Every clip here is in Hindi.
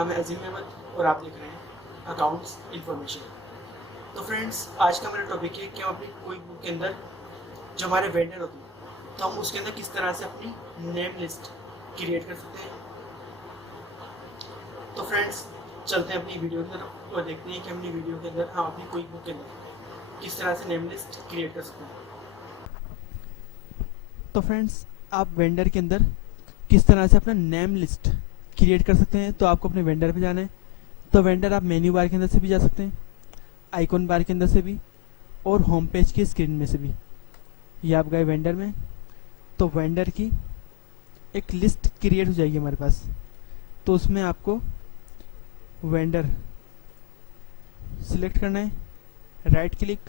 नाम है अजीम अहमद और आप देख रहे हैं अकाउंट्स इन्फॉर्मेशन। तो फ्रेंड्स, आज का मेरा टॉपिक है कि हम अपनी कोई बुक के अंदर जो हमारे वेंडर होते हैं तो हम उसके अंदर किस तरह से अपनी नेम लिस्ट क्रिएट कर सकते हैं। तो फ्रेंड्स, चलते हैं अपनी वीडियो की तरफ और देखते हैं कि अपनी वीडियो के अंदर हम अपनी कोई बुक के अंदर किस तरह से नेम लिस्ट क्रिएट कर सकते हैं। तो फ्रेंड्स, आप वेंडर के अंदर किस तरह से अपना नेम लिस्ट क्रिएट कर सकते हैं। तो आपको अपने वेंडर पे जाना है। तो वेंडर आप मेन्यू बार के अंदर से भी जा सकते हैं, आइकॉन बार के अंदर से भी, और होम पेज की स्क्रीन में से भी। ये आप गए वेंडर में, तो वेंडर की एक लिस्ट क्रिएट हो जाएगी हमारे पास। तो उसमें आपको वेंडर सिलेक्ट करना है, right click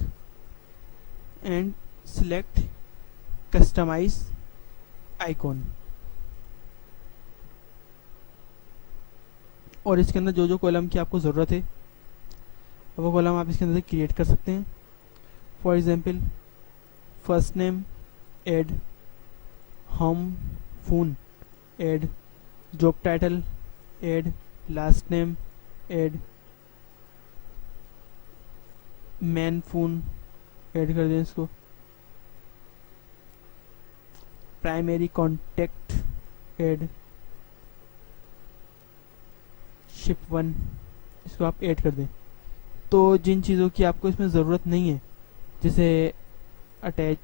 and select customise icon, और इसके अंदर जो जो कॉलम की आपको ज़रूरत है वो कॉलम आप इसके अंदर से क्रिएट कर सकते हैं। For example, first name add, home phone add, job title add, last name add, man phone add कर दें इसको, प्राइमरी कॉन्टेक्ट ऐड, शिप 1 इसको आप ऐड कर दें। तो जिन चीज़ों की आपको इसमें ज़रूरत नहीं है, जैसे अटैच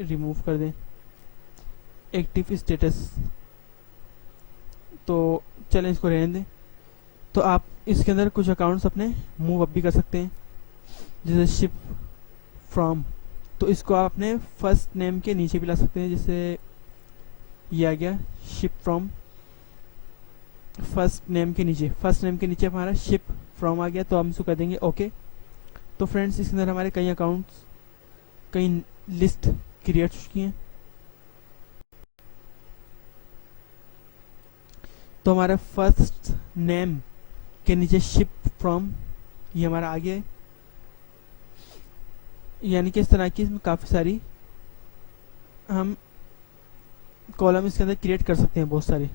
रिमूव कर दें, एक्टिव स्टेटस तो चलें इसको रहने दें। तो आप इसके अंदर कुछ अकाउंट्स अपने मूव अप भी कर सकते हैं, जैसे शिप फ्रॉम, तो इसको आप अपने फर्स्ट नेम के नीचे भी ला सकते हैं। जैसे ये आ गया शिप फ्रॉम, फर्स्ट नेम के नीचे हमारा शिप फ्रॉम आ गया, तो हम इसको कर देंगे ओके। तो फ्रेंड्स, इसके अंदर हमारे कई अकाउंट्स, कई लिस्ट क्रिएट हो चुकी हैं। तो हमारा फर्स्ट नेम के नीचे शिप फ्रॉम ये हमारा आ गया है। यानी कि इस तरह की इसमें काफ़ी सारी हम कॉलम इसके अंदर क्रिएट कर सकते हैं, बहुत सारे,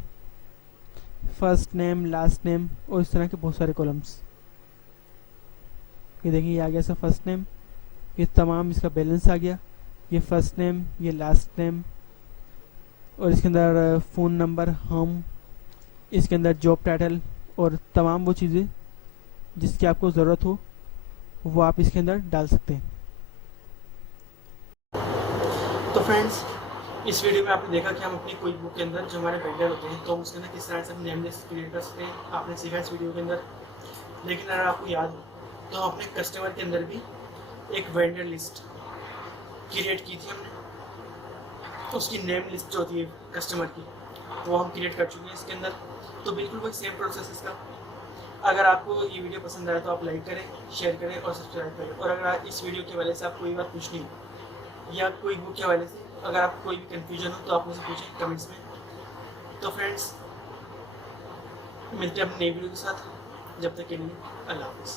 फर्स्ट नेम, लास्ट नेम और इस तरह के बहुत सारे कॉलम्स। ये देखिए, ये आ गया सर फर्स्ट नेम, ये तमाम इसका बैलेंस आ गया, ये फर्स्ट नेम, ये लास्ट नेम, और इसके अंदर फ़ोन नंबर, होम, इसके अंदर जॉब टाइटल और तमाम वो चीज़ें जिसकी आपको ज़रूरत हो वो आप इसके अंदर डाल सकते हैं। तो फ्रेंड्स, इस वीडियो में आपने देखा कि हम अपनी कोई बुक के अंदर जो हमारे वेंडर होते हैं तो हम उसके अंदर किस तरह से हम नेम लिस्ट क्रिएट कर सकते हैं, आपने सीखा इस वीडियो के अंदर। लेकिन अगर आपको याद हो तो हम अपने कस्टमर के अंदर भी एक वेंडर लिस्ट क्रिएट की थी हमने, उसकी नेम लिस्ट जो होती है कस्टमर की वो हम क्रिएट कर चुके हैं इसके अंदर। तो बिल्कुल वही सेम प्रोसेस इसका। अगर आपको ये वीडियो पसंद आया तो आप लाइक करें, शेयर करें और सब्सक्राइब करें। और अगर इस वीडियो के हवाले से आपको कोई बात पूछनी हो या कोई बुक के हवाले से अगर आपको कोई भी कन्फ्यूजन हो तो आप मुझे पूछें कमेंट्स में। तो फ्रेंड्स, मिलते हैं अपनी नई वीडियो के साथ। जब तक के लिए अल्लाह हाफ़िज़।